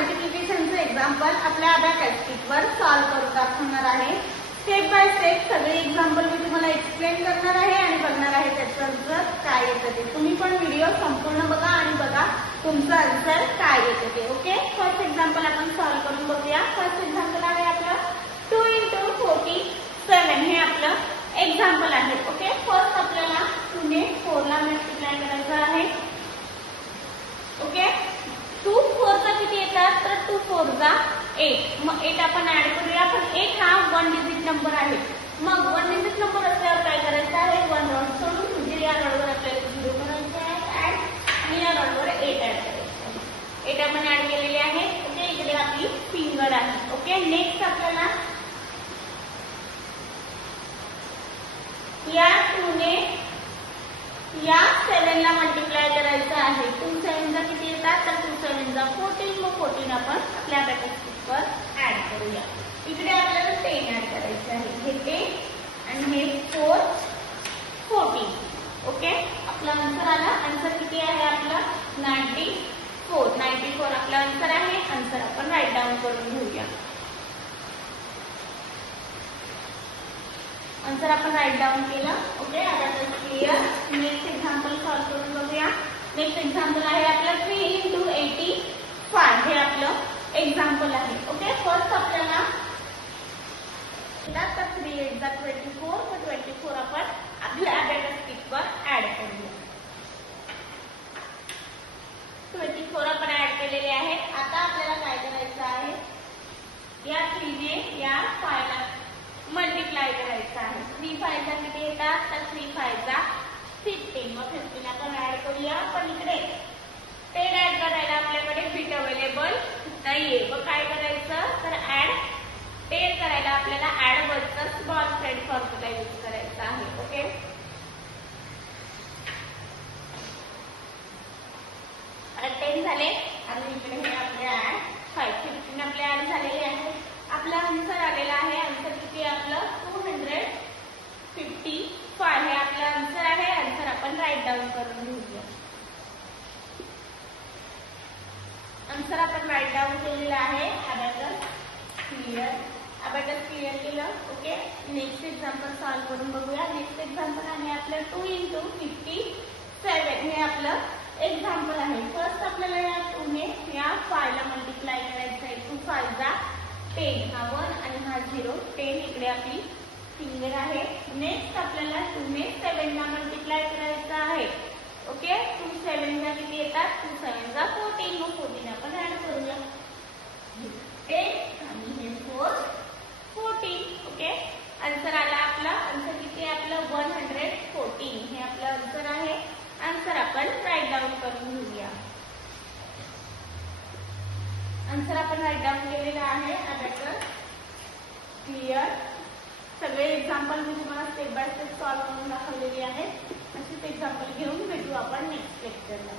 मल्टिप्लिकेशनचं example आपल्या abacus शीटवर solve करून दाखवणार आहे। स्टेप बाय स्टेप सगळे एक्झाम्पल मी तुम्हाला एक्सप्लेन करणार आहे आणि बघणार आहे त्याचं आन्सर काय येतं ते। तुम्ही पण व्हिडिओ संपूर्ण बघा आणि बघा तुमचं आन्सर काय येतं ते। ओके, फर्स्ट एक्झाम्पल आपण सॉल्व्ह करून बघूया। फर्स्ट एक्झाम्पल आहे आपलं 2 × 47 हे आपलं एक्झाम्पल आहे। ओके, फर्स्ट आपल्याला 2 ने 4 ला मल्टिप्लाय करायचं आहे। ओके, 2 4 चा किती येतात तर 2 4 चा 8। मग 8 आपण ऍड करूया, पण 8 हा 1 डिजिट नंबर आहे। मग 1 डिजिट नंबर असल्यावर काय करायचं आहे 1 रॉड सोडून म्हणजे या रॉडवर आपल्याला 0 करायचं आहे ऍड आणि या रॉडवर 8 ऍड करायचं आहे। 8 आपण ऍड केलेले आहे। ओके, इकडे आपली फिंगर आहे। ओके, नेक्स्ट आपल्याला या 2 ने या 7 ला मल्टिप्लाय करायचं आहे। 2 7 चा किती येतात तर 2 7 चा 14। मग 14 आपण आपल्या अबॅकस शीटवर ऍड करूया। इकडे आपल्याला 10 ऍड करायचे आहे। हे 10 आणि हे 4 14। ओके, आपला आन्सर आला। आन्सर किती आहे आपला 94। 94 आपला आन्सर आहे। आन्सर आपण राईट डाऊन करून घेऊया। आन्सर आपण राईट डाऊन केलं। ओके, आता क्लिअर। नेक्स्ट एक्झाम्पल सॉल्व्ह करून बघूया। नेक्स्ट एक्झाम्पल आहे आपलं 3 × 85 हे आपलं एक्झाम्पल आहे। ओके, फर्स्ट आपल्याला 3 8 = 24। मग 24 आपण आपल्या अबॅकस शीटवर ऍड करूया। 24 आपण ऍड केलेले आहे। आता आपल्याला काय करायचं आहे या 3 ने या 5 ला मल्टिप्लाय करायचं आहे। 3 5 चा किती येतात तर 3 5 चा 15। मग 15 आपण ऍड करूया, पण इकडे 10 ऍड करायला आपल्याकडे बिट अवेलेबल नाहीये। मग काय करायचं तर ऍड 10 करायला आपल्याला ऍड वरचा स्मॉल फ्रेंड फॉर्म्युला यूज करायचा आहे। ओके, आता 10 झाले आणि इकडे हे आपले ऍड 5 15 आपले ऍड झालेले आहे। आपला आन्सर आलेला आहे। आन्सर किती आपलं 255 हे आपलं आन्सर आहे। आन्सर आपण राईट डाऊन करून घेऊया। आन्सर आपण राईट डाऊन केलेला आहे। अबॅकस क्लिअर केलं। ओके, नेक्स्ट एक्झाम्पल सॉल्व्ह करून बघूया। नेक्स्ट एक्झाम्पल आहे आपलं 2 × 57 हे आपलं एक्झाम्पल आहे। फर्स्ट आपल्याला या 2 ने या 5 ला मल्टिप्लाय करायचं आहे। 2 5 चा 10 हा 1 आणि हा 0 10 इकडे आपली फिंगर आहे। नेक्स्ट आपल्याला 2 ने 7 ला मल्टिप्लाय करायचं आहे। ओके, 2 7 चा किती येतात 2 7 चा 14। मग 14 आपण ऍड करूया 10 आणि हे 4 14। ओके, आन्सर आला आपला। आन्सर किती आहे आपलं 114 हे आपलं आन्सर आहे। आन्सर आपण राईट डाऊन करून घेऊया। आन्सर आपण राईट डाऊन केलेला आहे। Abacus clear. सगळे एक्झाम्पल मी तुम्हाला स्टेप बाय स्टेप सॉल्व्ह करून दाखवलेली आहेत। असेच एक्झाम्पल घेऊन भेटू आपण नेक्स्ट लेक्चरला।